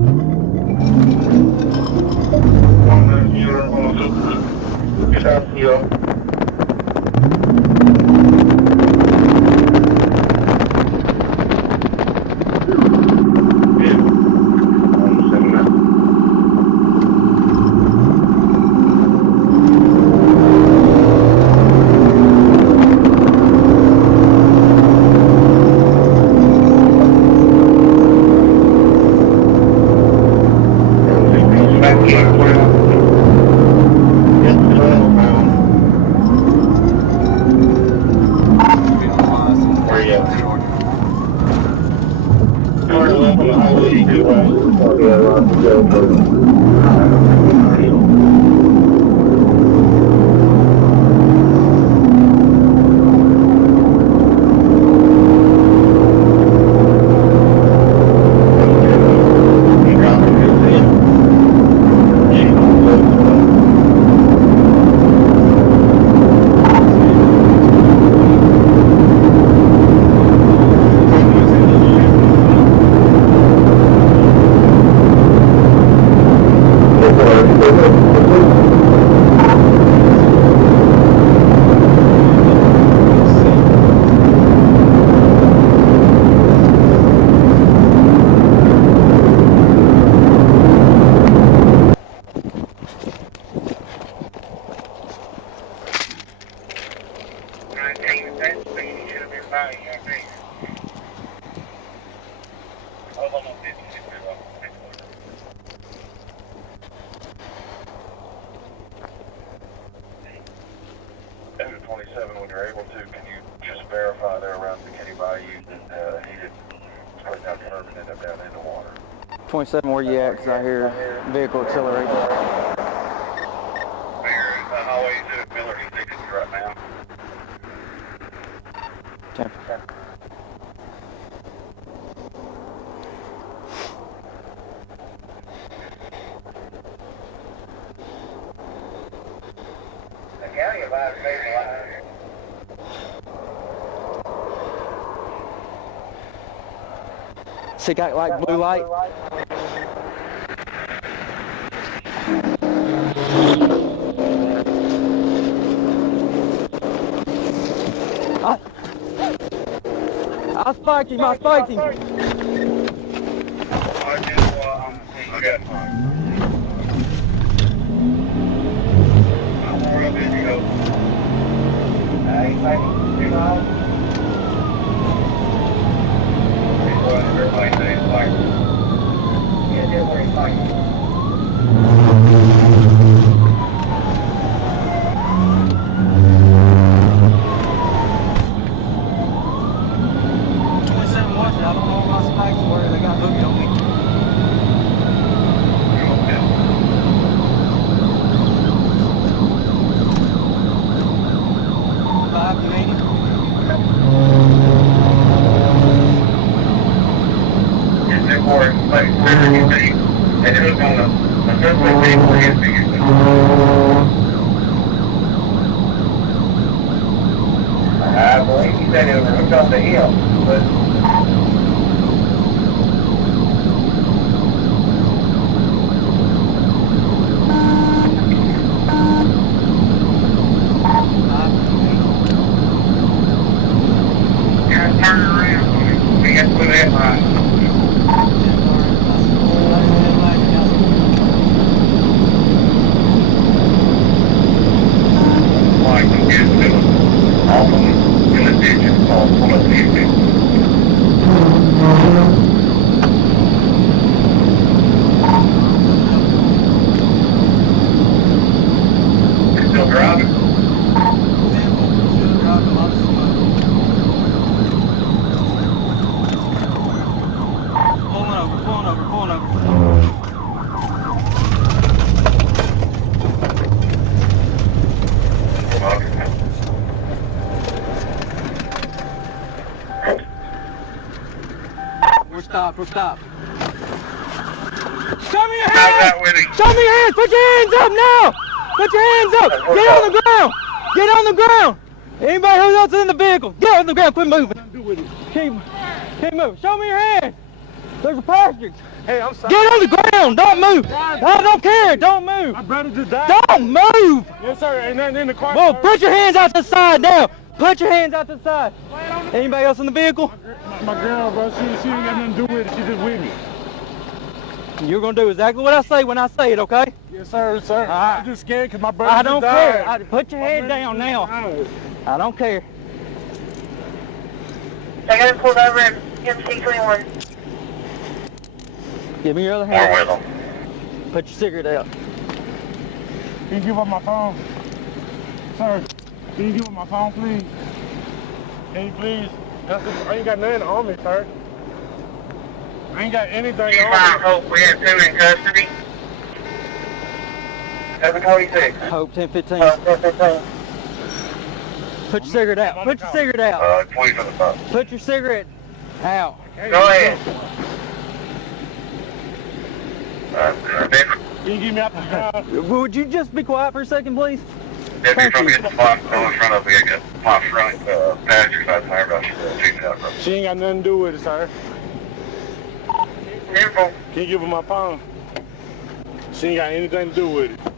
When you're able to, can you just verify they're around McKinney Bayou that he didn't split down curb and end up down in the water? 27, where you at? Because I hear vehicle accelerating. We're Highway 2 Miller 60 right now. Temper. See, got like blue light. I spiked him. I spiked him. Okay. More up in you go. He's fighting 2 miles. Everybody say he's fighting. Yeah, that's where he's fighting. I don't know my spikes where they got hooked on me. And it was on the assembly table yesterday. I believe he said it was hooked on the hill, but turn around. We got to put that right. We're stopped. Show me your hands! Show me your hands! Put your hands up now! Put your hands up! Get on the ground! Get on the ground! Anybody who else is in the vehicle, get on the ground, quit moving. Keep moving. Show me your hands! There's a passenger. Hey, I'm sorry. Get on the ground. Don't move. I don't care. Don't move. My brother just died. Don't move. Yes, sir. Ain't nothing in the car. Well, sir. put your hands out to the side now. Put your hands out to the side. Anybody else in the vehicle? My girl, bro, she ain't got nothing to do with it. She just with me. You're going to do exactly what I say when I say it, okay? Yes, sir, sir. right. I'm just scared because my brother I don't just care. died. Put your head down now. I don't care. I got it pulled over at MC21. Give me your other We're hand. with them. Put your cigarette out. Can you give up my phone? Sir, can you give up my phone, please? Can you please? I ain't got nothing on me, sir. I ain't got anything on me. Hope we have 2 in custody. 726. Hope 1015. 10:15. Put your cigarette out. Put your cigarette out. Police on the phone. Put your cigarette out. Go ahead. Can you give me out the car? Would you just be quiet for a second, please? If Thank you're you. from the spot in front of me, I got my front passenger side tire rush. Check it out, bro. She ain't got nothing to do with it, sir. Careful. Can you give her my phone? She ain't got anything to do with it.